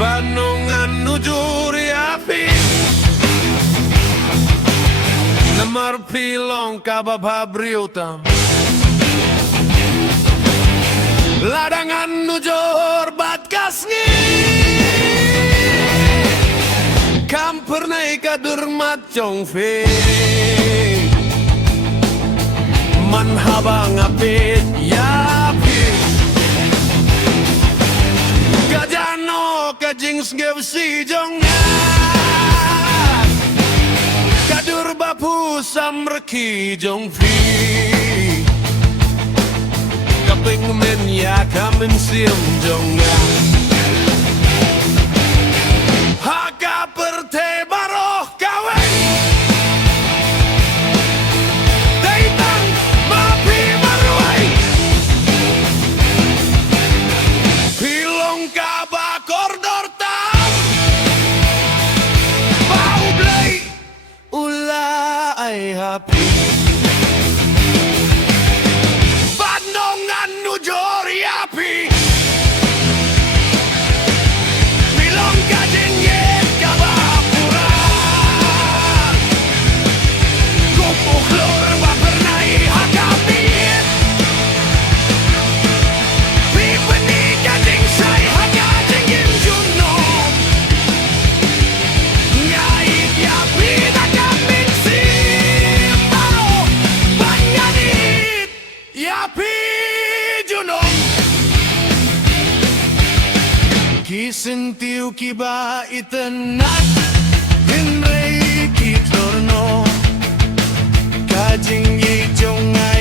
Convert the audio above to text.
Banungan nujuri api Namar pilong kabababriutam Ladangan nujur batkasngi Kampernai kadurmat jongfe Manhabang apit yapi Gajano kajing sngevsi jongat Kadur bapu samreki jongfi Kaping men ya kamen sim jongat Haka perte baroh kaweng Daitang mapi maruai Pilong kaba kordor tam Bau blai ulai hapi Bandongan nujori api Pilong kajing yet kabapuran Gupuk lor bapernai hakapit Pipeni kajing say hakajing imjunom Ngait yapi nakapit sipao Banyanit yapi junom Kisentiu kiba itenak Hinrei kitorno Kajing yijong ay